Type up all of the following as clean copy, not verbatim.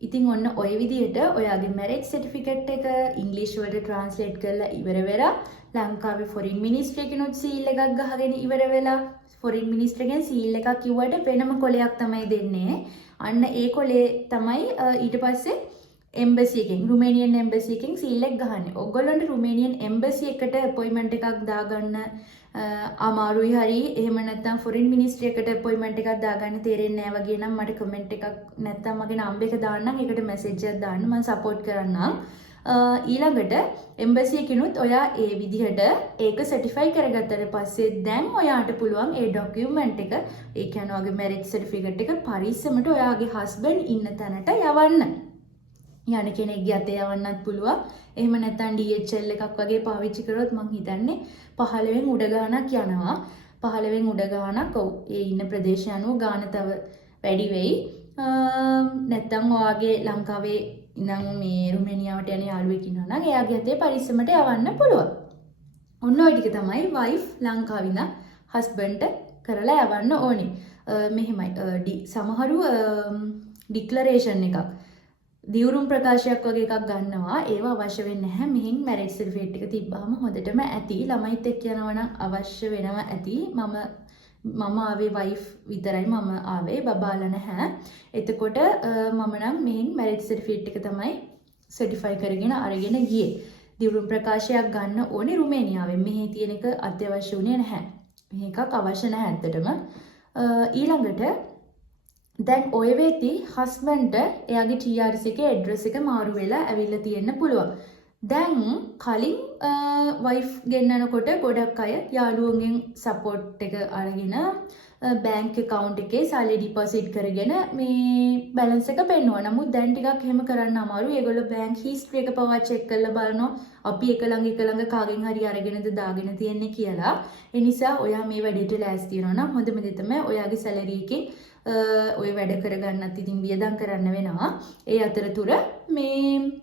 ඉතින් ඔන්න ඔය විදිහට ඔයාගේ මැරේජ් සර්ටිෆිකේට් එක ඉංග්‍රීසි වලට ට්‍රාන්ස්ලේට් කරලා ඉවර වෙලා ලංකාවේ ෆොරින් මිනිස්ට්‍රි එකනොත් සීල් එකක් ගහගෙන ඉවර වෙලා ෆොරින් මිනිස්ට්‍රිගෙන් සීල් එකක් කිව්වට වෙනම කොලයක් තමයි දෙන්නේ. අන්න ඒ කොලේ තමයි ඊට පස්සේ එම්බසි එකෙන් රුමේනියන් එම්බසි එකෙන් සීල් එක ගහන්නේ. ඔයගොල්ලන්ට රුමේනියන් එම්බසි එකට අපොයින්ට්මන්ට් එකක් දාගන්න අමාරුයි හරි එහෙම නැත්නම් ෆොරින් මිනිස්ට්‍රි එකට අපොයින්ට්මන්ට් එකක් දාගන්න තේරෙන්නේ නැහැ වගේ නම් මට කමෙන්ට් එකක් නැත්නම් මගේ නම්බර් එක දාන්නම් ඒකට මැසේජ් එකක් දාන්න මම සපෝට් කරන්නම්. ඊළඟට එම්බසි එකකිනුත් ඔයා ඒ විදිහට ඒක සර්ටිෆයි කරගත්තට පස්සේ දැන් ඔයාට පුළුවන් ඒ ડોකියුමන්ට් එක ඒ කියන්නේ ඔයාගේ මැරේජ් සර්ටිෆිකේට් එක පරිස්සමට ඔයාගේ හස්බන්ඩ් ඉන්න තැනට යවන්න. යන කෙනෙක්ගේ අතේ යවන්නත් පුළුවන්. එහෙම නැත්නම් DHL එකක් වගේ පාවිච්චි කරොත් මං හිතන්නේ 15 උඩ ගාණක් යනවා. 15 උඩ ගාණක් ඔව් ඒ ඉන්න ප්‍රදේශය අනුව ගාණ තව වැඩි වෙයි. නැත්නම් ඔයාගේ ලංකාවේ ඉඳන් මේ රුමේනියාවට යන යාළුවෙක් ඉන්නවා නම් එයාගේ අතේ පරිස්සමට යවන්න පුළුවන්. ඔන්න ඔය ටික තමයි වයිෆ් ලංකාවේ ඉඳන් හස්බන්ඩ්ට කරලා යවන්න ඕනේ. මෙහෙමයි සමහරු ඩික්ලරේෂන් එකක් දියුරුම් ප්‍රකාශයක් වගේ එකක් ගන්නවා. ඒව අවශ්‍ය වෙන්නේ නැහැ. මෙහින් මැරේජ් සර්ටිෆිකේට් එක තිබ්බහම හොඳටම ඇති. ළමයිත් එක්ක යනවා නම් අවශ්‍ය වෙනවා ඇති. මම ආවේ වයිෆ් විතරයි මම ආවේ බබාලා නැහැ. එතකොට මම නම් මෙහින් මැරේජ් සර්ටිෆිකේට් එක තමයි සර්ටිෆයි කරගෙන අරගෙන ගියේ. දියුරුම් ප්‍රකාශයක් ගන්න ඕනේ රුමේනියාවෙන්. මෙහි තියෙන එක අත්‍යවශ්‍ය උනේ නැහැ. මෙහි එකක් අවශ්‍ය නැහැ ඇත්තටම. ඊළඟට දැන් ඔය වෙද්දි හස්බන්ඩ්ට එයාගේ TRC එකේ ඇඩ්‍රස් එක මාරු වෙලා ඇවිල්ලා තියෙන්න පුළුවන්. දැන් කලින් වයිෆ් ගෙන්නනකොට ගොඩක් අය යාළුවන්ගෙන් සපෝට් එක අරගෙන බැංක් account එකේ සල්ලි ඩිපොසිට් කරගෙන මේ බැලන්ස් එක පෙන්වනවා. නමුත් දැන් ටිකක් එහෙම කරන්න අමාරුයි. ඒගොල්ලෝ බැංක් හිස්ටරි එක පවා චෙක් කරලා බලනවා. අපි එක ළඟ කාගෙන් හරි අරගෙනද දාගෙන තියන්නේ කියලා. ඒ නිසා ඔයා මේ වැඩේට ලෑස්ති වෙනවා නම් හොඳම දේ තමයි ඔයාගේ සැලරි එකේ ඔය වැඩ කරගන්නත් ඉතින් වියදම් කරන්න වෙනවා. ඒ අතරතුර මේ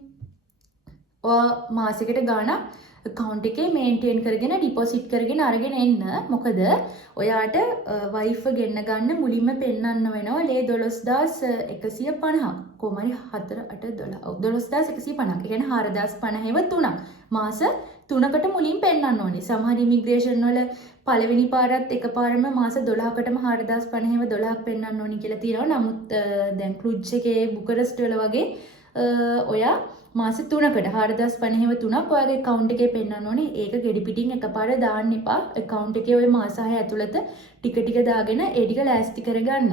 මාසෙකට ගාණක් account එකේ මේන්ටේන් කරගෙන ඩිපොසිට් කරගෙන අරගෙන එන්න. මොකද ඔයාට වයිෆ් ගෙන්න ගන්න මුලින්ම පෙන්වන්න වෙනවා ලේ 12150. කොහමරි 4 8 12 12150. ඒ කියන්නේ 4050 3ක්. මාස 3කට මුලින් පෙන්වන්න ඕනේ. සමහර ඉමිග්‍රේෂන් වල පළවෙනි පාරත් එකපාරම මාස 12කටම 4050 12ක් පෙන්වන්න ඕනි කියලා තියෙනවා. නමුත් දැන් ක්ලුජ් එකේ බුකරස්ට් වල වගේ ඔයා මාස 3කට 4050 3ක් ඔයාගේ account එකේ පෙන්වන්න ඕනේ. ඒක ගෙඩි පිටින් එකපාර දාන්න එපා. account එකේ ওই මාස 6 ඇතුළත ටික daගෙන ඒ ටික ලෑස්ති කරගන්න.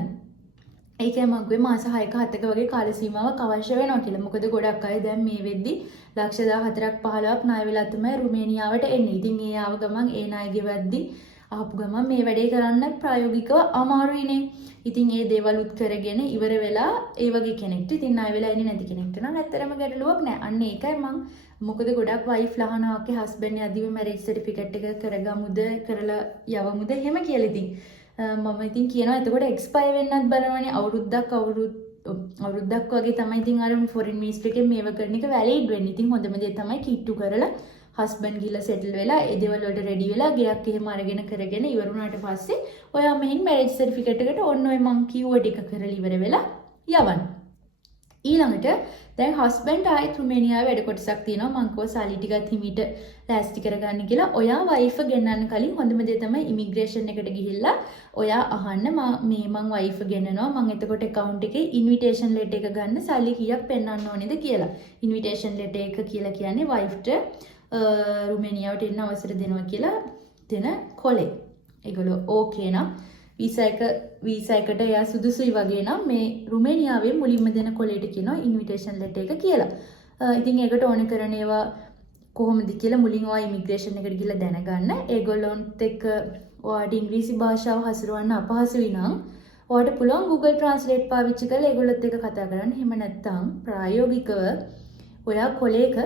ඒකයි මම කිව්වේ මාස 6ක 7ක වගේ කාල සීමාවක් අවශ්‍ය වෙනවා කියලා. මොකද ගොඩක් අය දැන් මේ වෙද්දි ලක්ෂ 14ක් 15ක් ණය වෙලා තමයි රුමේනියාවට එන්නේ. ඉතින් ඒ ආව ගමන් ඒ ණය ගෙවද්දි ආපු ගමන් මේ වැඩේ කරන්න ප්‍රායෝගිකව අමාරුයිනේ. ඉතින් ඒ දේවලුත් කරගෙන ඉවර වෙලා ඒ වගේ කෙනෙක්ට ඉතින් ණය වෙලා ඉන්නේ නැති කෙනෙක්ට නම් ඇත්තරම ගැටලුවක් නෑ. අන්න ඒකයි මම මොකද ගොඩක් වයිෆ් ලහනාවක්ගේ හස්බන්ඩ් යදිව මැරේජ් සර්ටිෆිකේට් එක කරගමුද කරලා යවමුද එහෙම කියලා ඉතින් මම ඉතින් කියනවා එතකොට එක්ස්පයර් වෙන්නත් බලවනේ අවුරුද්දක් වගේ තමයි ඉතින් අර ෆොරින් මිනිස්ට්‍රි එකෙන් මේව කරන එක වැලිඩ් වෙන්නේ. ඉතින් හොඳම දේ තමයි කිට්ටු කරලා හස්බන්ඩ් ගිහලා සෙටල් වෙලා ඒ දේවල් වලට රෙඩි වෙලා ගියක් එහෙම අරගෙන කරගෙන ඉවර වුණාට පස්සේ ඔයා මෙහින් මැරේජ් සර්ටිෆිකේට් එකට ඔන්න ඔය මං කිව්ව ටික කරලා ඉවර වෙලා යවන්න. ඊළඟට දැන් හස්බන්ඩ් ආයෙත් රුමේනියාවේ වැඩ කොටසක් තියෙනවා. මං කෝ සල්ලි ටිකත් හිමීට ලෑස්ති කරගන්න කියලා. ඔයා වයිෆ් ගෙන්නන්න කලින් හොඳම දේ තමයි ඉමිග්‍රේෂන් එකට ගිහිල්ලා ඔයා අහන්න මං වයිෆ් ගෙන්නනවා. මං එතකොට account එකේ ඉන්විටේෂන් ලෙටර් එක ගන්න සල්ලි කීයක් පෙන්වන්න ඕනේද කියලා. ඉන්විටේෂන් ලෙටර් එක කියලා කියන්නේ වයිෆ්ට රුමේනියාවට එන්න අවසර දෙනවා කියලා දෙන කොලේ. ඒගොල්ලෝ ඕකේ නම් වීසා එකට එයා සුදුසුයි වගේ නම් මේ රුමේනියාවේ මුලින්ම දෙන කොලේට කියනවා ඉන්විටේෂන් ලෙටර් එක කියලා. ඉතින් ඒකට ඕනේ කරන ඒවා කොහොමද කියලා මුලින් ඔයා ඉමිග්‍රේෂන් එකට ගිහලා දැනගන්න. ඒගොල්ලොන්ත් එක්ක ඔයාට ඉංග්‍රීසි භාෂාව හසුරවන්න අපහසුයි නම් ඔයාට පුළුවන් Google Translate පාවිච්චි කරලා ඒගොල්ලොත් එක්ක කතා කරන්න. එහෙම නැත්නම් ප්‍රායෝගිකව ඔයා කොලේක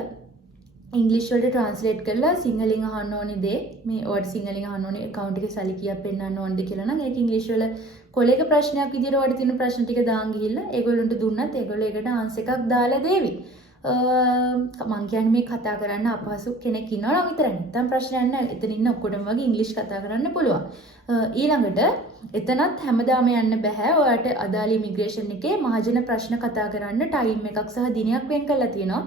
ඉංග්‍රීසි වලට ට්‍රාන්ස්ලේට් කරලා සිංහලෙන් අහන්න ඕනේ දේ මේ ඔයාට සිංහලෙන් අහන්න ඕනේ account එකේ සල්ලි කීයක් පෙන්නන්න ඕනද කියලා නම් ඒක ඉංග්‍රීසි වල කොලේක ප්‍රශ්නයක් විදියට ඔයාට තියෙන ප්‍රශ්න ටික දාන් ගිහිල්ලා ඒගොල්ලන්ට දුන්නත් ඒගොල්ලෝ ඒකට ආන්සර් එකක් දාලා දෙවි. මං කියන්නේ මේ කතා කරන්න අපහසු කෙනෙක් ඉන්නවා නම් විතරයි. නැත්නම් ප්‍රශ්නයක් නැහැ. එතන ඉන්න ඔක්කොටම වගේ ඉංග්‍රීසි කතා කරන්න පුළුවන්. ඊළඟට එතනත් හැමදාම යන්න බෑ. ඔයාට අදාළ ඉමිග්‍රේෂන් එකේ මහජන ප්‍රශ්න කතා කරන්න ටයිම් එකක් සහ දිනයක් වෙන් කරලා තියෙනවා.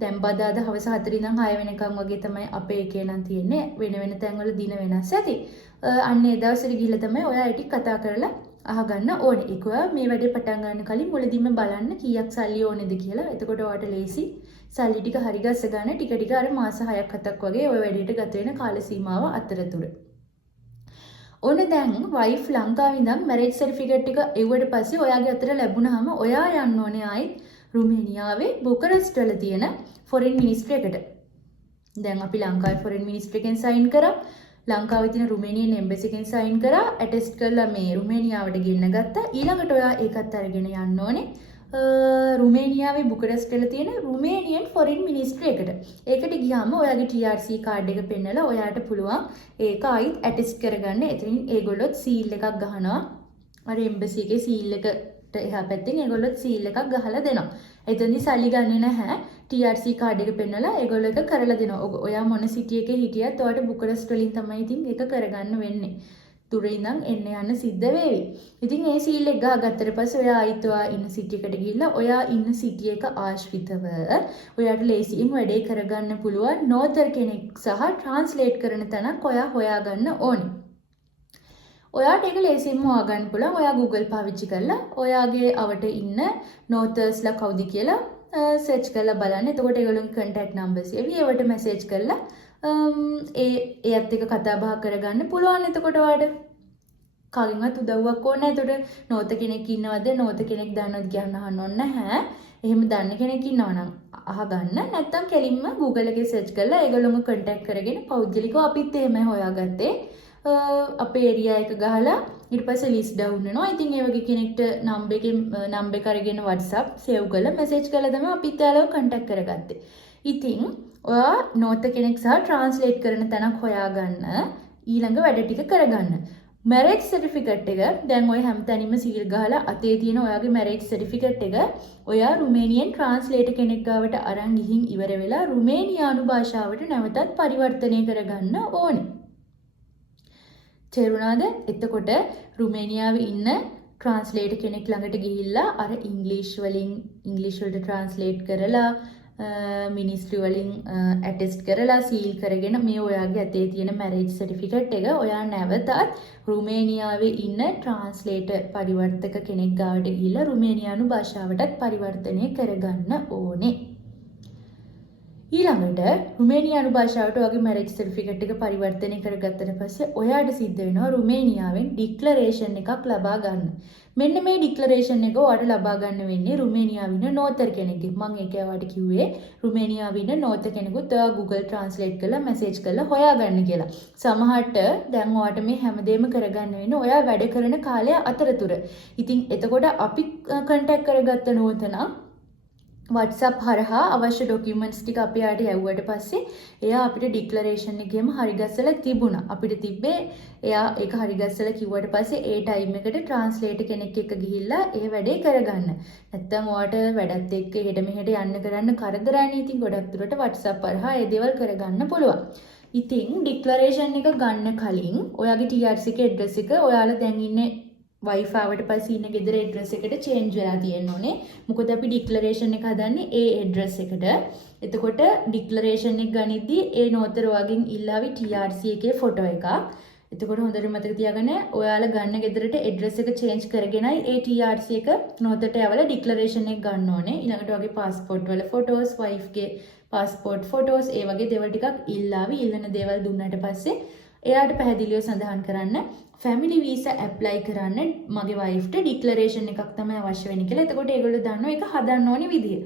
දැන් බදාදා හවස 4 ඉඳන් 6 වෙනකම් වගේ තමයි අපේ එකේ නම් තියෙන්නේ. වෙන වෙන තැන්වල දින වෙනස් ඇති. අන්න ඒ දවස්වල ගිහිල්ලා තමයි ඔයා ඒ ටික කතා කරලා අහගන්න ඕනේ. ඒක ඔයා මේ වැඩේ පටන් ගන්න කලින් මුලදීම බලන්න කීයක් සල්ලි ඕනේද කියලා. එතකොට ඔයාට ලේසි සල්ලි ටික හරි ගස්ස ගන්න ටික ටික අර මාස 6ක් 7ක් වගේ ඔය වැඩේට ගත වෙන කාල සීමාව අතරතුර. ඕන දැන් වයිෆ් ලංකාවේ ඉඳන් මැරේජ් සර්ටිෆිකේට් එක එව්වට පස්සේ ඔයාගේ අතට ලැබුණාම ඔයා යන්න ඕනේ ආයි රුමේනියාවේ බුකරෙස්ට් වල තියෙන ෆොරින් මිනිස්ට්‍රි එකට. දැන් අපි ලංකාවේ ෆොරින් මිනිස්ට්‍රි එකෙන් සයින් කරා. ලංකාවේ තියෙන රුමේනියන් එම්බසි එකෙන් සයින් කරා. ඇටෙස්ට් කරලා මේ රුමේනියාවට ගෙන්න ගත්තා. ඊළඟට ඔයා ඒකත් අරගෙන යන්න ඕනේ රුමේනියාවේ බුකරෙස්ට් වල තියෙන රුමේනියන් ෆොරින් මිනිස්ට්‍රි එකට. ඒකට ගියාම ඔයාගේ TRC කාඩ් එක පෙන්නලා ඔයාට පුළුවන් ඒක ආයිත් ඇටෙස්ට් කරගන්න. එතනින් ඒගොල්ලොත් සීල් එකක් ගහනවා. අර එම්බසි එකේ සීල් එකට එහා පැත්තෙන් ඒගොල්ලොත් සීල් එකක් ගහලා දෙනවා. එතනදි සල්ලි ගන්නෙ නැහැ. TRC කාඩ් එක පෙන්නලා ඒගොල්ලෝ එක කරලා දෙනවා. ඔයා මොන සිටි එකේ හිටියත් ඔයාට බුකරෙස්ට් වලින් තමයි ඉතින් ඒක කරගන්න වෙන්නේ. දුරේ ඉඳන් එන්න යන්න සිද්ධ වේවි. ඉතින් ඒ සීල් එක ගහගත්තට පස්සේ ඔයා ආයිත් ඔයා ඉන්න සිටි එකට ගිහිල්ලා ඔයා ඉන්න සිටි එක ආශ්‍රිතව ඔයාට ලේසියෙන් වැඩේ කරගන්න පුළුවන් නෝතර් කෙනෙක් සහ ට්‍රාන්ස්ලේට් කරන තැනක් ඔයා හොයාගන්න ඕනේ. ඔයාට ඒක ලේසියෙන්ම හොයාගන්න පුළුවන්. ඔයා Google පාවිච්චි කරලා ඔයාගේ අවට ඉන්න නෝතර්ස්ලා කවුද කියලා සර්ච් කරලා බලන්න. එතකොට ඒගොල්ලෝගේ contact numbers එවි. ඒවට message කරලා ඒත් එක කතා බහ කරගන්න පුළුවන්. එතකොට ඔයාට කාගෙන්වත් උදව්වක් ඕනේ නැහැ. එතකොට නෝත කෙනෙක් ඉන්නවද නෝත කෙනෙක් දන්නවද කියන්න අහන්න ඕනේ නැහැ. එහෙම දන්න කෙනෙක් ඉන්නවනම් අහගන්න. නැත්තම් කෙලින්ම Google එකේ search කරලා ඒගොල්ලෝම contact කරගෙන පෞද්ගලිකව අපිත් එහෙමයි හොයාගත්තේ. අපේ ඒරියා එක ගහලා ඊට පස්සේ ලිස්ට් ඩවුන් වෙනවා. ඉතින් ඒ වගේ කෙනෙක්ට නම්බර් එක අරගෙන WhatsApp සේව් කරලා මැසේජ් කරලා තමයි අපිත් යාළුවෝ කන්ටැක්ට් කරගත්තේ. ඉතින් ඔයා නෝත කෙනෙක් සහ ට්‍රාන්ස්ලේට් කරන තැනක් හොයාගන්න ඊළඟ වැඩ ටික කරගන්න. මැරේජ් සර්ටිෆිකේට් එක දැන් ඔය හැමතැනින්ම සීල් ගහලා අතේ තියෙන ඔයාගේ මැරේජ් සර්ටිෆිකේට් එක ඔයා රුමේනියන් ට්‍රාන්ස්ලේටර් කෙනෙක් ගාවට අරන් ගිහින් ඉවර වෙලා රුමේනියානු භාෂාවට නැවතත් පරිවර්තනය කරගන්න ඕනේ. තේරුණාද? එතකොට රුමේනියාවේ ඉන්න ට්‍රාන්ස්ලේටර් කෙනෙක් ළඟට ගිහිල්ලා අර ඉංග්‍රීසි වලට ට්‍රාන්ස්ලේට් කරලා මිනිස්ට්‍රි වලින් ඇටෙස්ට් කරලා සීල් කරගෙන මේ ඔයාගේ අතේ තියෙන මැරේජ් සර්ටිෆිකේට් එක ඔයා නැවතත් රුමේනියාවේ ඉන්න ට්‍රාන්ස්ලේටර් පරිවර්තක කෙනෙක් ගාවට ගිහිල්ලා රුමේනියානු භාෂාවටත් පරිවර්තනය කරගන්න ඕනේ. ඊළඟට රුමේනියානු භාෂාවට ඔයාගේ මැරේජ් සර්ටිෆිකේට් එක පරිවර්තනය කරගත්තට පස්සේ ඔයාට සිද්ධ වෙනවා රුමේනියාවෙන් ඩික්ලරේෂන් එකක් ලබා ගන්න. මෙන්න මේ ඩික්ලරේෂන් එක ඔයාට ලබා ගන්න වෙන්නේ රුමේනියාවේ ඉන්න නෝතර් කෙනෙක්ගෙන්. මම ඒක ඔයාට කිව්වේ රුමේනියාවේ ඉන්න නෝතර් කෙනෙකුත් ඔයා Google Translate කරලා මැසේජ් කරලා හොයාගන්න කියලා. සමහරට දැන් ඔයාට මේ හැමදේම කරගන්න වෙන්නේ ඔයා වැඩ කරන කාලය අතරතුර. ඉතින් එතකොට අපි කන්ටැක්ට් කරගත්ත නෝතනම් WhatsApp හරහා අවශ්‍ය ඩොකියුමන්ට්ස් ටික අපි යාට යවුවට පස්සේ එයා අපිට ඩික්ලරේෂන් එකේම හරි ගස්සලා තිබුණා. අපිට තිබ්බේ එයා ඒක හරි ගස්සලා කිව්වට පස්සේ ඒ ටයිම් එකට ට්‍රාන්ස්ලේටර් කෙනෙක් එක්ක ගිහිල්ලා ඒ වැඩේ කරගන්න. නැත්තම් ඔයාට වැඩත් එක්ක හෙට මෙහෙට යන්න කරන්න කරදරයි. ඉතින් ගොඩක් දුරට WhatsApp හරහා ඒ දේවල් කරගන්න පුළුවන්. ඉතින් ඩික්ලරේෂන් එක ගන්න කලින් ඔයාගේ TRC එකේ ඇඩ්‍රස් එක ඔයාලා දැන් ඉන්නේ වයිෆ් ආවට පස්සේ ඉන්න ගෙදර ඇඩ්‍රස් එකට චේන්ජ් වෙලා තියෙන්න ඕනේ. මොකද අපි ඩික්ලරේෂන් එක හදන්නේ ඒ ඇඩ්‍රස් එකට. එතකොට ඩික්ලරේෂන් එක ගනිද්දී ඒ නෝතර වගේන් ඉල්ලාවි TRC එකේ ෆොටෝ එකක්. එතකොට හොඳට මතක තියාගන්න ඔයාලා ගන්න ගෙදරට ඇඩ්‍රස් එක චේන්ජ් කරගෙනයි ඒ TRC එක නෝතට යවලා ඩික්ලරේෂන් එක ගන්න ඕනේ. ඊළඟට වගේ પાස්පෝර්ට් වල ෆොටෝස්, වයිෆ්ගේ પાස්පෝර්ට් ෆොටෝස්, ඒ වගේ දේවල් ටිකක් ඉල්ලාවි. ඉල්ලන දේවල් දුන්නාට පස්සේ එයාට පැහැදිලිව සඳහන් කරන්න ෆැමිලි වීසා ඇප්ලයි කරන්න මගේ වයිෆ්ට ඩික්ලරේෂන් එකක් තමයි අවශ්‍ය වෙන්නේ කියලා. එතකොට ඒගොල්ලෝ දන්නවා ඒක හදන්න ඕනේ විදිය.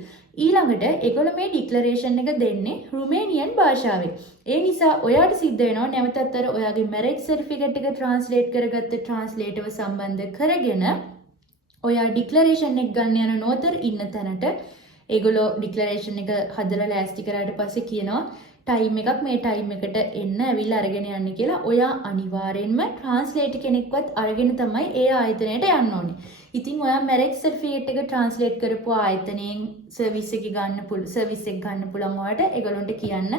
ඊළඟට ඒගොල්ලෝ මේ ඩික්ලරේෂන් එක දෙන්නේ රුමේනියන් භාෂාවෙන්. ඒ නිසා ඔයාට සිද්ධ වෙනවා නැවතත් අර ඔයාගේ මැරේජ් සර්ටිෆිකේට් එක ට්‍රාන්ස්ලේට් කරගත්ත ට්‍රාන්ස්ලේටර්ව සම්බන්ධ කරගෙන ඔයා ඩික්ලරේෂන් එක ගන්න යන නෝතර ඉන්න තැනට ඒගොල්ලෝ ඩික්ලරේෂන් එක හදලා ලෑස්ති කරාට පස්සේ කියනවා ටයිම් එකක් මේ ටයිම් එකට එන්න ඇවිල්ලා අරගෙන යන්න කියලා. ඔයා අනිවාර්යෙන්ම ට්‍රාන්ස්ලේටර් කෙනෙක්වත් අරගෙන තමයි ඒ ආයතනයට යන්න ඕනේ. ඉතින් ඔයා මැරේජ් සර්ටිෆිකේට් එක ට්‍රාන්ස්ලේට් කරපු ආයතනයෙන් සර්විස් එක ගන්න පුළුවන් ඔයාලට. ඒගොල්ලන්ට කියන්න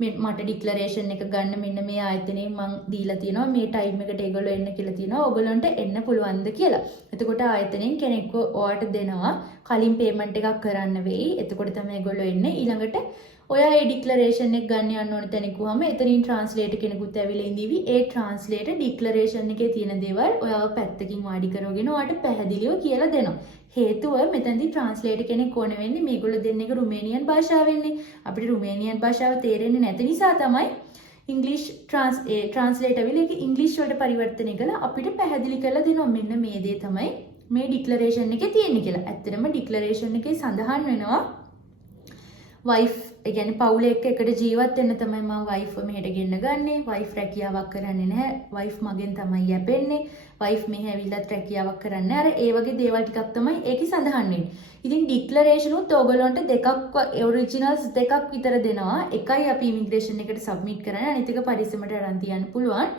මට ඩික්ලරේෂන් එක ගන්න මෙන්න මේ ආයතනයෙන් මං දීලා තියෙනවා මේ ටයිම් එකට ඒගොල්ලෝ එන්න කියලා තියෙනවා. ඕගොල්ලන්ට එන්න පුළුවන්ද කියලා. එතකොට ආයතනයෙන් කෙනෙක්ව ඔයාලට දෙනවා. කලින් පේමන්ට් එකක් කරන්න වෙයි. එතකොට තමයි ඒගොල්ලෝ එන්නේ. ඊළඟට ඔයා ඒ ඩික්ලරේෂන් එක ගන්න යන්න ඕන තැන කිව්වම එතනින් ට්‍රාන්ස්ලේටර් කෙනෙකුත් ඇවිල්ලා ඉඳීවි. ඒ ට්‍රාන්ස්ලේටර් ඩික්ලරේෂන් එකේ තියෙන දේවල් ඔයාව පැත්තකින් වාඩි කරගෙන ඔයාට පැහැදිලිව කියලා දෙනවා. හේතුව මෙතනදී ට්‍රාන්ස්ලේටර් කෙනෙක් ඕන වෙන්නේ මේගොල්ලෝ දෙන්නේ රුමේනියන් භාෂාවෙන්නේ. අපිට රුමේනියන් භාෂාව තේරෙන්නේ නැති නිසා තමයි ඉංග්‍රීසි ට්‍රාන්ස්ලේටර් විල ඒක ඉංග්‍රීසි වලට පරිවර්තනය කරලා අපිට පැහැදිලි කරලා දෙනවා මෙන්න මේ දේ තමයි මේ ඩික්ලරේෂන් එකේ තියෙන්නේ කියලා. ඇත්තටම ඩික්ලරේෂන් එකේ සඳහන් වෙනවා වයිෆ් ඒ කියන්නේ පවුල එකට ජීවත් වෙන්න තමයි මම වයිෆ් මෙහෙට ගෙන්න ගන්නේ. වයිෆ් රැකියාවක් කරන්නේ නැහැ. වයිෆ් මගෙන් තමයි යැපෙන්නේ. වයිෆ් මෙහෙ ඇවිල්ලත් රැකියාවක් කරන්නේ. අර ඒ වගේ දේවල් ටිකක් තමයි ඒකේ සඳහන් වෙන්නේ. ඉතින් ඩික්ලරේෂන් උත් ඕගොල්ලන්ට දෙකක් ඔරිජිනල්ස් දෙකක් විතර දෙනවා. එකයි අපි ඉමිග්‍රේෂන් එකට සබ්මිට් කරන්නේ. අනිත් එක පරිස්සමට අරන් තියන්න පුළුවන්.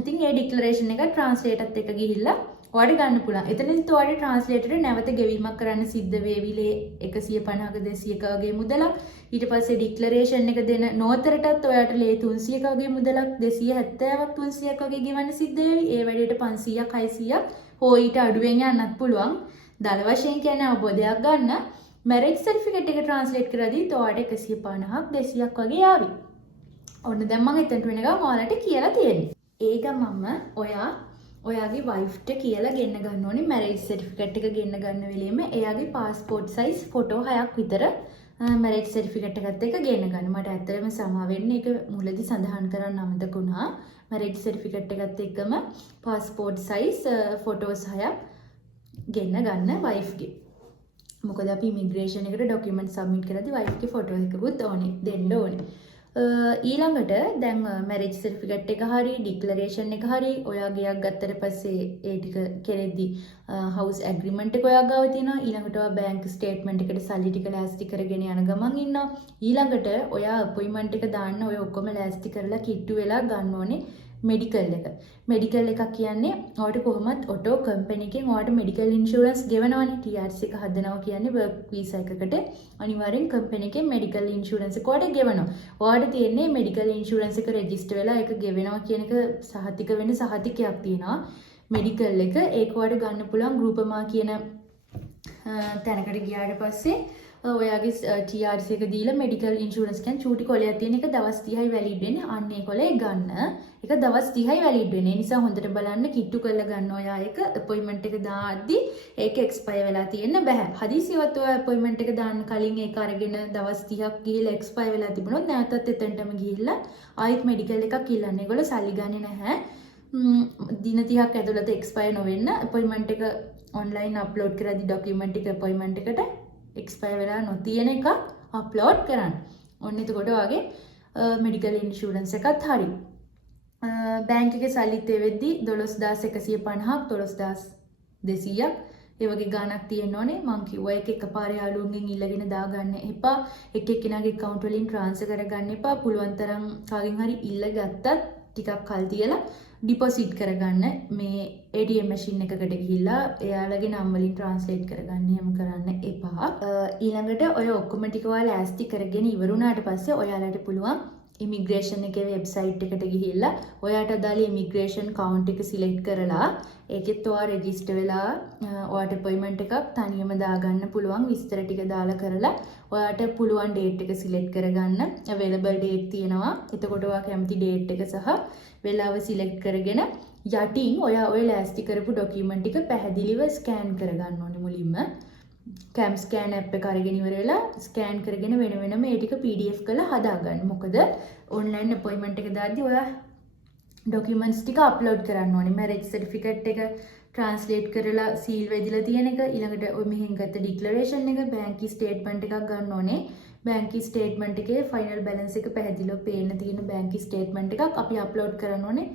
ඉතින් ඒ ඩික්ලරේෂන් එක ට්‍රාන්ස්ලේටර්ත් එක්ක ගිහිල්ලා ඔයාලට ගන්න පුළුවන්. එතනදිත් ඔයාලට ට්‍රාන්ස්ලේටර් නැවත ගෙවීමක් කරන්න සිද්ධ වේවිලේ 150ක 200ක වගේ මුදලක්. ඊට පස්සේ ඩික්ලරේෂන් එක දෙන නෝතරටත් ඔයාලට ලේ 300ක වගේ මුදලක් 270ක් 300ක් වගේ ගෙවන්න සිද්ධ වෙයි. ඒ වැඩේට 500ක් 600ක් හෝ ඊට අඩුවෙන් යන්නත් පුළුවන්. දල වශයෙන් කියන්නේ අවබෝධයක් ගන්න. මැරේජ් සර්ටිෆිකේට් එක ට්‍රාන්ස්ලේට් කරද්දී ඔයාලට 150ක් 200ක් වගේ ආවි. ඔන්න දැන් මම එතනට වෙනකම් ඔයාලට කියලා තියෙන්නේ. ඒ ගමන්ම ඔයාගේ වයිෆ්ට කියලා ගෙන්න ගන්න ඕනේ මැරේජ් සර්ටිෆිකේට් එක ගෙන්න ගන්න වෙලෙම එයාගේ පාස්පෝර්ට් සයිස් ෆොටෝ 6ක් විතර මැරේජ් සර්ටිෆිකේට් එකත් එක්ක ගෙන්න ගන්න. මට ඇත්තටම සමා වෙන්න ඒක මුලදී සඳහන් කරන්න අමතක වුණා. මැරේජ් සර්ටිෆිකේට් එකත් එක්කම පාස්පෝර්ට් සයිස් ෆොටෝස් 6ක් ගෙන්න ගන්න වයිෆ්ගේ. මොකද අපි ඉමිග්‍රේෂන් එකට ඩොකියුමන්ට් සබ්මිට් කරද්දී වයිෆ්ගේ ෆොටෝ එකකුත් ඕනේ දෙන්න ඕනේ. ඊළඟට දැන් මැරේජ් සර්ටිෆිකේට් එක හරි ඩික්ලරේෂන් එක හරි ඔයා ගයක් ගත්තට පස්සේ ඒ ටික කෙරෙද්දි හවුස් ඇග්‍රීමන්ට් එක ඔයා ගාව තියෙනවා. ඊළඟට ඔයා බැංක් ස්ටේට්මන්ට් එකට සල්ලි ටික ලෑස්ති කරගෙන යන ගමන් ඉන්නවා. ඊළඟට ඔයා අපොයින්ට්මන්ට් එක දාන්න ඔය ඔක්කොම ලෑස්ති කරලා කිට්ටු වෙලා ගන්න ඕනේ මෙඩිකල් එක. මෙඩිකල් එකක් කියන්නේ ඔයාලට කොහොමත් ඔටෝ කම්පැනි එකෙන් ඔයාලට මෙඩිකල් ඉන්ෂුරන්ස් ගෙවනවනේ. TRC එක හදනවා කියන්නේ වර්ක් වීසා එකකට අනිවාර්යෙන් කම්පැනි එකෙන් මෙඩිකල් ඉන්ෂුරන්ස් එක ඔයාලට ගෙවනවා. ඔයාලට තියෙන්නේ මෙඩිකල් ඉන්ෂුරන්ස් එක රෙජිස්ටර් වෙලා ඒක ගෙවෙනවා කියන එක සහතික වෙන්න සහතිකයක් තියෙනවා. මෙඩිකල් එක ඒක ඔයාලට ගන්න පුළුවන් ගෲපමා කියන තැනකට ගියාට පස්සේ ඔයාගේ TRC එක දීලා මෙඩිකල් ඉන්ෂුරන්ස් කියන්නේ චූටි කොලයක් තියෙන එක දවස් 30යි වැලිඩ් වෙන්නේ. අන්න ඒ කොලේ ගන්න. ඒක දවස් 30යි වැලිඩ් වෙන්නේ. ඒ නිසා හොඳට බලන්න කිට්ටු කරලා ගන්න ඔයා ඒක අපොයින්ට්මන්ට් එක දාද්දි ඒක එක්ස්පයර් වෙලා තියෙන්න බෑ. හදිසියවත් ඔයා අපොයින්ට්මන්ට් එක දාන්න කලින් ඒක අරගෙන දවස් 30ක් ගිහලා එක්ස්පයර් වෙලා තිබුණොත් නැවතත් එතනටම ගිහිල්ලා ආයෙත් මෙඩිකල් එකක් ඉල්ලන්න. ඒගොල්ලෝ සල්ලි ගන්නේ නැහැ. දින 30ක් ඇතුළත එක්ස්පයර් නොවෙන්න අපොයින්ට්මන්ට් එක ඔන්ලයින් අප්ලෝඩ් කරද්දි ඩොකියුමන්ට් එක අපොයින්ට්මන්ට් එකට එක්ස්පයර් වෙලා නොතියන එක අප්ලෝඩ් කරන්න. ඔන්න එතකොට ඔයාගේ මෙඩිකල් ඉන්ෂුරන්ස් එකත් හරි. බැංක් එකේ සල්ලිත් ඒ වෙද්දි 12150ක් 12200ක් ඒ වගේ ගාණක් තියෙන්න ඕනේ. මං කිව්වා ඒක එකපාරේ යාළුවන්ගෙන් ඉල්ලගෙන දාගන්න එපා. එක එක්කෙනාගේ account වලින් transfer කරගන්න එපා. පුළුවන් තරම් කාගෙන් හරි ඉල්ලගත්තත් ටිකක් කල් තියලා ඩිපොසිට් කරගන්න. මේ ATM මැෂින් එකකට ගිහිල්ලා එයාලගේ නම් වලින් ට්‍රාන්ස්ලේට් කරගන්න එහෙම කරන්න එපා. ඊළඟට ඔය ඔක්කොම ටික ඔයාලා ලෑස්ති කරගෙන ඉවරුණාට පස්සේ ඔයාලට පුළුවන් ඉමිග්‍රේෂන් එකේ වෙබ්සයිට් එකට ගිහිල්ලා ඔයාට අදාළ ඉමිග්‍රේෂන් කවුන්ට් එක සිලෙක්ට් කරලා ඒකෙත් ඔයා රෙජිස්ටර් වෙලා ඔයාට අපොයින්ට්මන්ට් එකක් තනියම දාගන්න පුළුවන්. විස්තර ටික දාලා කරලා ඔයාට පුළුවන් ඩේට් එක සිලෙක්ට් කරගන්න. අවైలබල් ඩේට් තියෙනවා. එතකොට ඔයා කැමති ඩේට් එක සහ වෙලාව සිලෙක්ට් කරගෙන යටින් ඔයා ඔය ලෑස්ති කරපු ඩොකියුමන්ට් ටික පැහැදිලිව ස්කෑන් කරගන්න ඕනේ මුලින්ම. කැම් ස්කෑන් ඇප් එක අරගෙන ඉවර වෙලා ස්කෑන් කරගෙන වෙන වෙනම ඒ ටික PDF කරලා හදාගන්න. මොකද ඔන්ලයින් අපොයින්ට්මන්ට් එක දාද්දි ඔයා ඩොකියුමන්ට්ස් ටික අප්ලෝඩ් කරන්න ඕනේ. මැරේජ් සර්ටිෆිකේට් එක ට්‍රාන්ස්ලේට් කරලා සීල් වෙදිලා තියෙන එක, ඊළඟට ඔය මෙහෙන් ගත්ත ඩික්ලරේෂන් එක, බැංකි ස්ටේට්මන්ට් එකක් ගන්න ඕනේ. බැංකි ස්ටේට්මන්ට් එකේ ෆයිනල් බැලන්ස් එක පැහැදිලිව පේන්න තියෙන බැංකි ස්ටේට්මන්ට් එකක් අපි අප්ලෝඩ් කරන්න ඕනේ.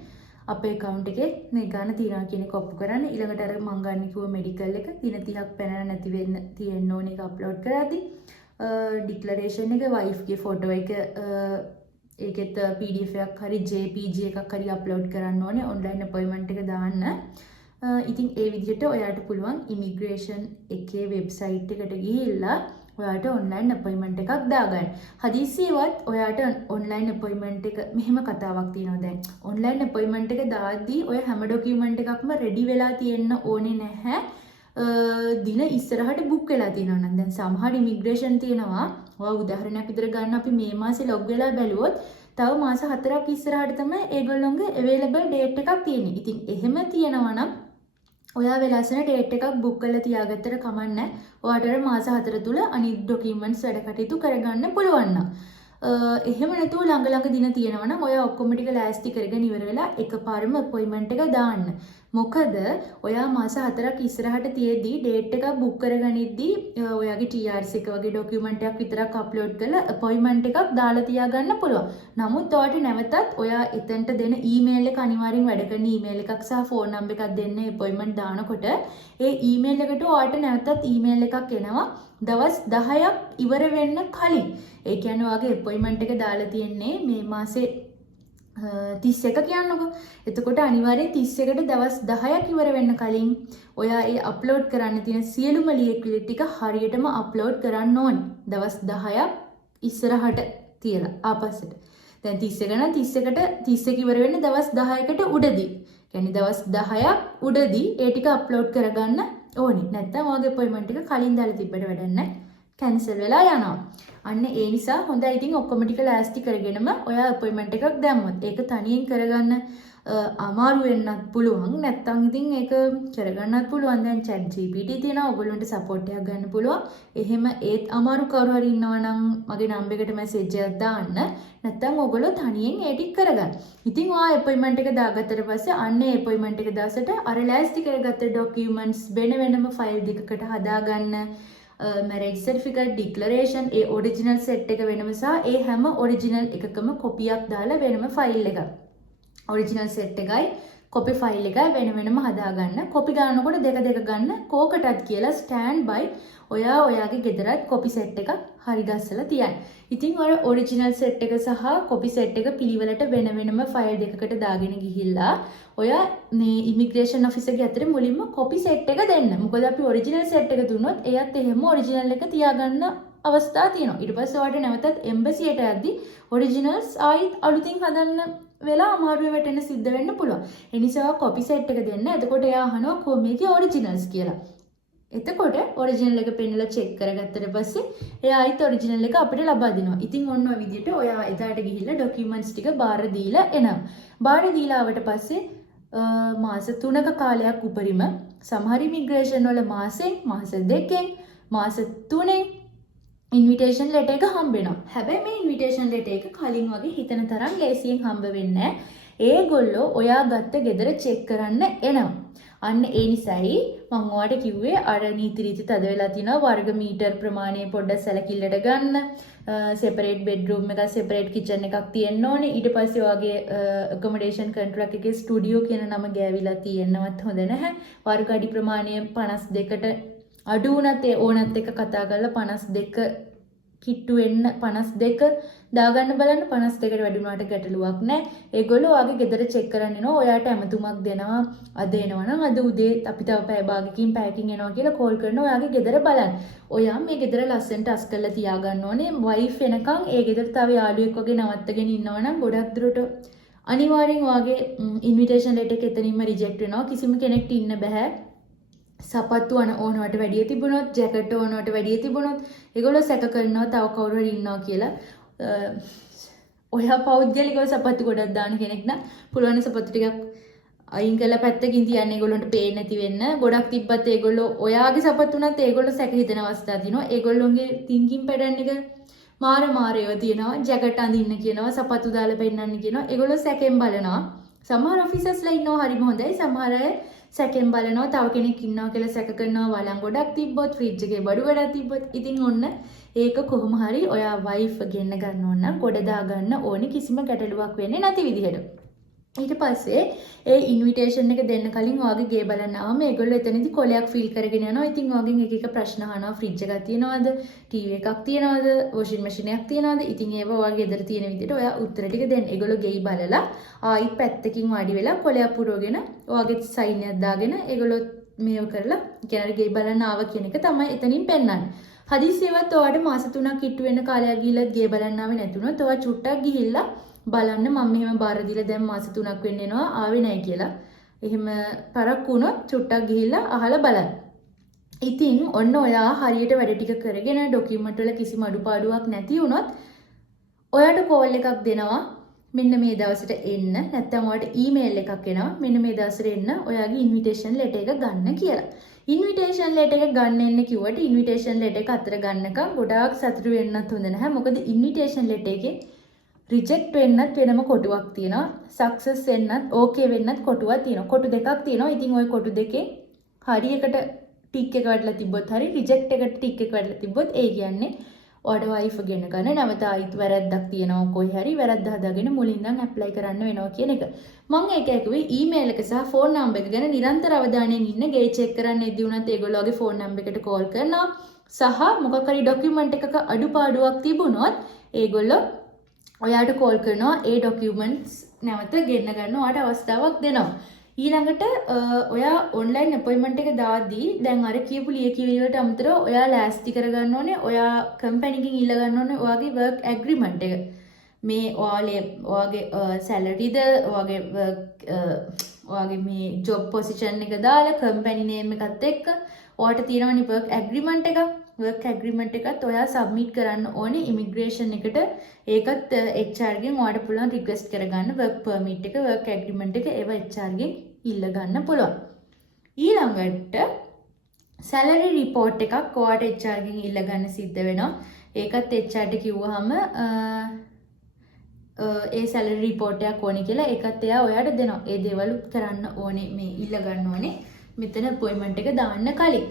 අපේ account එකේ මේ ගාන තියනවා කියන එක ඔප්පු කරන්න. ඊළඟට අර මං ගන්න කිව්ව මෙඩිකල් එක දින 30ක් පැනලා නැති වෙන්න තියෙන්න ඕනේ ඒක අප්ලෝඩ් කරද්දි. ඩික්ලරේෂන් එක, වයිෆ්ගේ ෆොටෝ එක ඒකෙත් PDF එකක් හරි JPG එකක් හරි අප්ලෝඩ් කරන්න ඕනේ. ඔන්ලයින් අපොයින්ට්මන්ට් එක දාන්න. ඉතින් ඒ විදිහට ඔයාට පුළුවන් ඉමිග්‍රේෂන් එකේ වෙබ්සයිට් එකට ගිහිල්ලා ඔයාට ඔන්ලයින් අපොයින්ට්මන්ට් එකක් දාගන්න. හදිස්සියවත් ඔයාට ඔන්ලයින් අපොයින්ට්මන්ට් එක මෙහෙම කතාවක් තියෙනවා දැන්. ඔන්ලයින් අපොයින්ට්මන්ට් එක දාද්දී ඔය හැම ඩොකියුමන්ට් එකක්ම රෙඩි වෙලා තියෙන්න ඕනේ නැහැ. දින ඉස්සරහට බුක් වෙලා තියෙනවා නම් දැන් සමහර ඉමිග්‍රේෂන් තියෙනවා. ඔයා උදාහරණයක් විතර ගන්න අපි මේ මාසේ ලොග් වෙලා බැලුවොත් තව මාස 4ක් ඉස්සරහට තමයි ඒගොල්ලොන්ගේ available date එකක් තියෙන්නේ. ඉතින් එහෙම තියෙනවා නම් ඔයා වෙලාසන ඩේට් එකක් බුක් කරලා තියාගත්තට කමක් නැහැ. ඔයාට මාස 4 තුල අනිත් ඩොකියුමන්ට්ස් වැඩ කටයුතු කරගන්න පුළුවන් නම්. එහෙම නැතුව ළඟ දින තියෙනවා නම් ඔයා ඔක්කොම ටික ලෑස්ති කරගෙන ඉවර වෙලා එකපාරම අපොයින්ට්මන්ට් එක දාන්න. මොකද ඔයා මාස 4ක් ඉස්සරහට තියේදී ඩේට් එකක් බුක් කරගනිද්දී ඔයාගේ TRC එක වගේ ඩොකියුමන්ට් එකක් විතරක් අප්ලෝඩ් කරලා අපොයින්ට්මන්ට් එකක් දාලා තියාගන්න පුළුවන්. නමුත් ඔයාට නැවතත් ඔයා එතනට දෙන ඊමේල් එක අනිවාර්යෙන් වැඩ කරන ඊමේල් එකක් සහ ෆෝන් නම්බර් එකක් දෙන්න අපොයින්ට්මන්ට් දානකොට ඒ ඊමේල් එකට ඔයාට නැවතත් ඊමේල් එකක් එනවා දවස් 10ක් ඉවර වෙන්න කලින්. ඒ කියන්නේ ඔයාගේ අපොයින්ට්මන්ට් එක දාලා තියෙන්නේ මේ මාසේ 31 කියන්නකෝ. එතකොට අනිවාර්යෙන් 31ට දවස් 10ක් ඉවර වෙන්න කලින් ඔයා ඒ අප්ලෝඩ් කරන්න තියෙන සියලුම ලියවිලි ටික හරියටම අප්ලෝඩ් කරන්න ඕනේ. දවස් 10ක් ඉස්සරහට තියලා ආපස්සට. දැන් 31 නම් 31 ඉවර වෙන්න දවස් 10කට උඩදී. කියන්නේ දවස් 10ක් උඩදී ඒ ටික අප්ලෝඩ් කරගන්න ඕනේ. නැත්නම් ඔයාගේ අපොයින්ට්මන්ට් එක කලින් දාලා තිබ්බට වැඩක් නැහැ. කැන්සල් වෙලා යනවා. අන්න ඒ නිසා හොඳයි ඉතින් ඔක්කොම ටික ලෑස්ති කරගෙනම ඔයා අපොයින්ට්මන්ට් එකක් දැම්මොත් ඒක තනියෙන් කරගන්න අමාරු වෙන්නත් පුළුවන්. නැත්නම් ඉතින් ඒක කරගන්නත් පුළුවන්. දැන් chat GPT තියෙනවා. ඔයගොල්ලන්ට සපෝට් එකක් ගන්න පුළුවන්. එහෙම ඒත් අමාරු කවුරු හරි ඉන්නවා නම් මගේ නම්බර් එකට මැසේජ් එකක් දාන්න. නැත්නම් ඔයගොල්ලෝ තනියෙන් ඒ ටික කරගන්න. ඉතින් ඔයා අපොයින්ට්මන්ට් එක දාගත්තට පස්සේ අන්න ඒ අපොයින්ට්මන්ට් එක දාසට අර ලෑස්ති කරගත්ත ඩොකියුමන්ට්ස් වෙනම ෆයිල් දෙකකට හදාගන්න. මැරේජ් සර්ටිෆිකේට් ඩික්ලරේෂන් ඒ ඔරිජිනල් සෙට් එක වෙනම සහ ඒ හැම ඔරිජිනල් එකකම කොපියක් දාලා වෙනම ෆයිල් එකක් ඔරිජිනල් සෙට් එකයි කොපි ෆයිල් එකයි වෙනම හදාගන්න. කොපි ගන්නකොට දෙක ගන්න කෝකටත් කියලා ස්ටෑන්ඩ් බයි ඔයාගේ ගෙදරත් කොපි සෙට් එකක් හරි ගස්සලා තියන්න. ඉතින් ඔය ඔරිජිනල් සෙට් එක සහ කොපි සෙට් එක පිළිවෙලට වෙනම ෆයිල් දෙකකට දාගෙන ගිහිල්ලා ඔයා මේ ඉමිග්‍රේෂන් ඔෆිසර්ගේ අතට මුලින්ම කොපි සෙට් එක දෙන්න. මොකද අපි ඔරිජිනල් සෙට් එක දුන්නොත් එයත් එහෙම ඔරිජිනල් එක තියාගන්න අවස්ථා තියෙනවා. ඊට පස්සේ ඔයාලට නැවතත් එම්බසියට යද්දි ඔරිජිනල්ස් ආයිත් අලුතින් හදන්න වෙලා අමාරුවේ වැටෙන්න සිද්ධ වෙන්න පුළුවන්. ඒ නිසා කොපි සෙට් එක දෙන්න. එතකොට එයා අහනවා කොහොමද ඔරිජිනල්ස් කියලා. එතකොට ඔරිජිනල් එක පෙන්නලා චෙක් කරගත්තට පස්සේ එයා ආයිත් ඔරිජිනල් එක අපිට ලබා දෙනවා. ඉතින් ඔන්න ඔය විදිහට ඔයා එදාට ගිහිල්ලා ඩොකියුමන්ට්ස් ටික බාර දීලා එනවා. බාර දීලා ආවට පස්සේ මාස 3ක කාලයක් උපරිම සමහර ඉමිග්‍රේෂන් වල මාසෙන් මාස 2කින් මාස 3ෙන් ඉන්විටේෂන් ලෙටර් එක හම්බ වෙනවා. හැබැයි මේ ඉන්විටේෂන් ලෙටර් එක කලින් වගේ හිතන තරම් ලේසියෙන් හම්බ වෙන්නේ නැහැ. ඒගොල්ලෝ ඔයා ගත්ත ගෙදර චෙක් කරන්න එනවා. අන්න ඒ නිසායි මම ඔයාලට කිව්වේ අර නීති රීති තද වෙලා තිනවා වර්ග මීටර් ප්‍රමාණය පොඩ්ඩක් සැලකිල්ලට ගන්න. සෙපරේට් බෙඩ්රූම් එකක් සෙපරේට් කිචන් එකක් තියෙන්න ඕනේ. ඊට පස්සේ ඔයාගේ ඇකොමොඩේෂන් කොන්ට්‍රැක්ට් එකේ ස්ටුඩියෝ කියන නම ගෑවිලා තියෙන්නවත් හොඳ නැහැ. වර්ග අඩි ප්‍රමාණය 52කට අඩු වුණත් ඒ ඕනත් එක්ක කතා කරලා 52 කිට්ටු වෙන්න 52 දාගන්න බලන්න 52කට වැඩි වුණාට ගැටලුවක් නැහැ. ඒගොල්ලෝ ඔයාගේ ගෙදර චෙක් කරන්න එනවා. ඔයාට ඇමතුමක් දෙනවා. අද එනවනම් අද උදේ අපි තව පැය භාගකින් පැයකින් එනවා කියලා කෝල් කරනවා. ඔයාගේ ගෙදර බලන්න. ඔයා මේ ගෙදර ලස්සනට අස් කරලා තියාගන්න ඕනේ. වයිෆ් එනකන් ඒ ගෙදර තව යාළුවෙක් වගේ නවත්තගෙන ඉන්නවනම් ගොඩක් දුරට අනිවාර්යෙන් ඔයාගේ ඉන්විටේෂන් ලෙටර් එක එතනින්ම රිජෙක්ට් වෙනවා. කිසිම කෙනෙක්ට ඉන්න බෑ. සපත්තු ඕනවට වැඩිය තිබුණොත් ජැකට් ඕනවට වැඩිය තිබුණොත් ඒගොල්ලෝ සැක කරනවා තව කවුරු හරි ඉන්නවා කියලා. ඔයා පෞද්ගලිකව සපත්තු ගොඩක් දාන කෙනෙක් නම් පුළුවන් සපත්තු ටිකක් අයින් කරලා පැත්තකින් තියන්න ඒගොල්ලන්ට පේන්නේ නැති වෙන්න. ගොඩක් තිබ්බත් ඒගොල්ලෝ ඔයාගේ සපත්තු උනත් ඒගොල්ලෝ සැක හිතන අවස්ථා තියෙනවා. ඒගොල්ලෝගේ තින්කින් පැටර්න් එක මාර ඒවා තියෙනවා. ජැකට් අඳින්න කියනවා, සපත්තු දාලා පෙන්නන්න කියනවා. ඒගොල්ලෝ සැකෙන් බලනවා. සමහර ඔෆිසර්ස්ලා ඉන්නවා හරිම හොඳයි. සමහර අය සැකෙන් බලනවා තව කෙනෙක් ඉන්නවා කියලා සැක කරනවා. වළං ගොඩක් තිබ්බොත් ෆ්‍රිජ් එකේ බඩු ගොඩක් තිබ්බොත් ඉතින් ඔන්න ඒක කොහොම හරි ඔයා වයිෆ් ගෙන්න ගන්න ඕන නම් ගොඩ දා ගන්න ඕනේ කිසිම ගැටලුවක් වෙන්නේ නැති විදිහට. ඊට පස්සේ ඒ ඉන්විටේෂන් එක දෙන්න කලින් ඔයාගේ ගේ බලන්න ආවම ඒගොල්ලෝ එතනදී කොලයක් ෆිල් කරගෙන යනවා. ඉතින් ඔයාගෙන් එක එක ප්‍රශ්න අහනවා. ෆ්‍රිජ් එකක් තියනවද? ටීවී එකක් තියනවද? වොෂින් මැෂින් එකක් තියනවද? ඉතින් ඒව ඔයාගේ ගෙදර තියෙන විදිහට ඔයා උත්තර ටික දෙන්න. ඒගොල්ලෝ ගෙයි බලලා ආයිත් පැත්තකින් වාඩි වෙලා කොලයක් පුරවගෙන ඔයාගේ සයින් එකක් දාගෙන ඒගොල්ලෝ මේව කරලා කියන්නේ ගෙයි බලන්න ආව කියන එක තමයි එතනින් පෙන්වන්නේ. හදිසියෙවත් ඔයාට මාස 3ක් ඉට්ටු වෙන කාලයක් ගිහිල්ලා ගේ බලන්න ආවේ නැතුනොත් ඔයා චුට්ටක් ගිහිල්ලා බලන්න මම මෙහෙම බාර දීලා දැන් මාස 3ක් වෙන්න එනවා ආවේ නැහැ කියලා. එහෙම පරක් වුණොත් චුට්ටක් ගිහිල්ලා අහලා බලන්න. ඉතින් ඔන්න ඔයා හරියට වැඩ ටික කරගෙන ડોකියුමන්ට් වල කිසිම අඩුපාඩුවක් නැති වුණොත් ඔයාට කෝල් එකක් දෙනවා. මෙන්න මේ දවසට එන්න. නැත්නම් ඔයාට ඊමේල් එකක් එනවා. මෙන්න මේ දවසට එන්න ඔයාගේ ඉන්විටේෂන් ලෙටර් එක ගන්න කියලා. ඉන්විටේෂන් ලෙටර් එක ගන්න එන්න කිව්වට ඉන්විටේෂන් ලෙටර් එක අතර ගන්නකම් ගොඩාක් සතුටු වෙන්නත් හොඳ නැහැ. මොකද ඉන්විටේෂන් ලෙටර් එකේ රිජෙක්ට් වෙන්නත් වෙනම කොටුවක් තියෙනවා. සක්සස් වෙන්නත් ඕකේ වෙන්නත් කොටුවක් තියෙනවා. කොටු දෙකක් තියෙනවා. ඉතින් ওই කොටු දෙකේ හරියකට ටික් එක වඩලා තිබ්බොත් හරි රිජෙක්ට් එකට ටික් එක වඩලා තිබ්බොත් ඒ කියන්නේ ඔයාට වයිෆ් ගෙන ගන්න නැවත ආයිත් වැරද්දක් තියෙනවා කොයි හරි වැරද්ද හදාගෙන මුලින් ඉඳන් ඇප්ලයි කරන්න වෙනවා කියන එක. මම ඒක ඇහුවේ ඊමේල් එක සහ ෆෝන් නම්බර් එක ගැන නිරන්තර අවධානයෙන් ඉන්න ගේ චෙක් කරන්න එද්දී උනත් ඒගොල්ලෝගේ ෆෝන් නම්බර් එකට කෝල් කරනවා. සහ මොකක් හරි ડોකියුමන්ට් එකක අඩුපාඩුවක් තිබුණොත් ඒගොල්ලෝ ඔයාට කෝල් කරනවා. ඒ ડોකියුමන්ට්ස් නැවත ගෙන්න ගන්න ඔයාට අවස්ථාවක් දෙනවා. ඊළඟට ඔයා ඔන්ලයින් අපොයින්ට්මන්ට් එක දාද්දී දැන් අර කියපු ලියකියවිලි වලට අමතරව ඔයා ලෑස්ති කරගන්න ඕනේ. ඔයා කම්පැනි එකකින් ඉල්ල ගන්න ඕනේ ඔයාගේ වර්ක් ඇග්‍රීමන්ට් එක. මේ ඔයාගේ සැලරිද ඔයාගේ මේ ජොබ් පොසිෂන් එක දාලා කම්පැනි නේම් එකත් එක්ක ඔයාට තියෙනවනේ වර්ක් ඇග්‍රීමන්ට් එක. වර්ක් ඇග්‍රීමන්ට් එකත් ඔයා සබ්මිට් කරන්න ඕනේ ඉමිග්‍රේෂන් එකට. ඒකත් HR ගෙන් ඔයාට පුළුවන් රික්වෙස්ට් කරගන්න වර්ක් පර්මිට් එක වර්ක් ඇග්‍රීමන්ට් එක ඒව HR ගෙන් ඉල්ල ගන්න පුළුවන්. ඊළඟට සැලරි රිපෝට් එකක් ඔයාට HR ගෙන් ඉල්ල ගන්න සිද්ධ වෙනවා. ඒකත් HR ට කිව්වහම ඒ සැලරි රිපෝට් එකක් ඕනේ කියලා ඒකත් එයා ඔයාට දෙනවා. ඒ දේවල් කරන්න ඕනේ මේ ඉල්ල ගන්න ඕනේ මෙතන අපොයින්ට්මන්ට් එක දාන්න කලින්.